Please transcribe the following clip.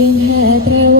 Sinhadra